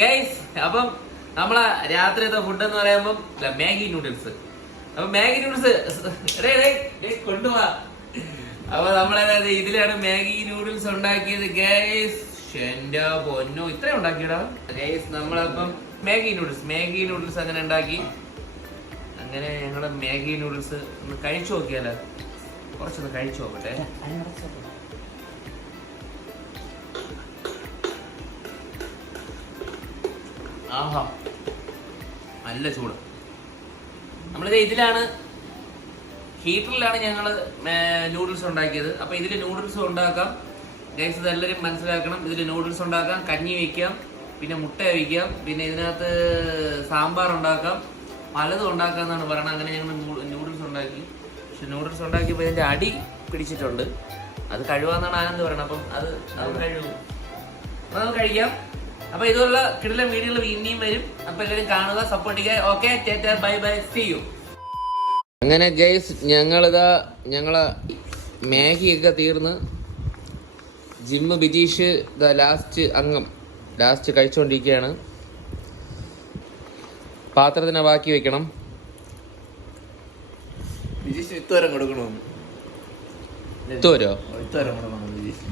Guys അപ്പം നമ്മളെ രാത്രിയത്തെ food എന്ന് പറയുമ്പോൾ മാഗി നൂഡിൽസ്. അപ്പൊ മാഗി നൂഡിൽസ് കൊണ്ടുപോവാ. അപ്പൊ നമ്മളേതായത് ഇതിലാണ് മാഗി നൂഡിൽസ് ഉണ്ടാക്കിയത് ഗൈസ്. എന്റെ പൊന്നോ, ഇത്രയും ഉണ്ടാക്കിയടാ ഗൈസ്. നമ്മളപ്പം മാഗി നൂഡിൽസ് അങ്ങനെ ഉണ്ടാക്കി. അങ്ങനെ ഞങ്ങള് മാഗി നൂഡിൽസ് ഒന്ന് കഴിച്ചു നോക്കിയാലോ? കുറച്ചൊന്ന് കഴിച്ചു നോക്കട്ടെ. ആഹാ, നല്ല ചൂട്. നമ്മളിത് ഇതിലാണ്, ഹീറ്ററിലാണ് ഞങ്ങള് നൂഡിൽസ് ഉണ്ടാക്കിയത്. അപ്പൊ ഇതില് നൂഡിൽസ് ഉണ്ടാക്കാം ഗൈസ്. ഇത് എല്ലാവരും മനസ്സിലാക്കണം. ഇതിൽ നൂഡിൽസ് ഉണ്ടാക്കാം, കഞ്ഞി വയ്ക്കാം, പിന്നെ മുട്ട വയ്ക്കാം, പിന്നെ ഇതിനകത്ത് സാമ്പാർ ഉണ്ടാക്കാം, പലതും ഉണ്ടാക്കാം എന്നാണ് പറയുന്നത്. അങ്ങനെ ഞങ്ങൾ നൂഡിൽസ് ഉണ്ടാക്കി. പക്ഷെ നൂഡിൽസ് ഉണ്ടാക്കിയപ്പോൾ ഇതിൻ്റെ അടി പിടിച്ചിട്ടുണ്ട്. അത് കഴിവാന്നാണ് ആനന്ദ് പറയുന്നത്. അപ്പം അത് കഴിവും. അപ്പം നമുക്ക് കഴിക്കാം. അപ്പം ഇതുള്ള കിടിലൻ വീഡിയോകൾ ഇനിയും വരും. അപ്പം എല്ലാവരും കാണുക, സപ്പോർട്ട് ചെയ്യുക. Okay, take bye bye, see you. അങ്ങനെ ഗൈസ്, ഞങ്ങളെ മാഗിയൊക്കെ തീർന്ന് ജിമ്മ് ബിജീഷ് ലാസ്റ്റ് കഴിച്ചുകൊണ്ടിരിക്കുകയാണ്. പാത്രത്തിനെ ബാക്കി വെക്കണം. ബിജീഷ് ഇത്തോരം കൊടുക്കണമെന്ന്. ഇത്തോരോ? ഇത്തോരം കൊടുക്കണം ബിജീഷ്.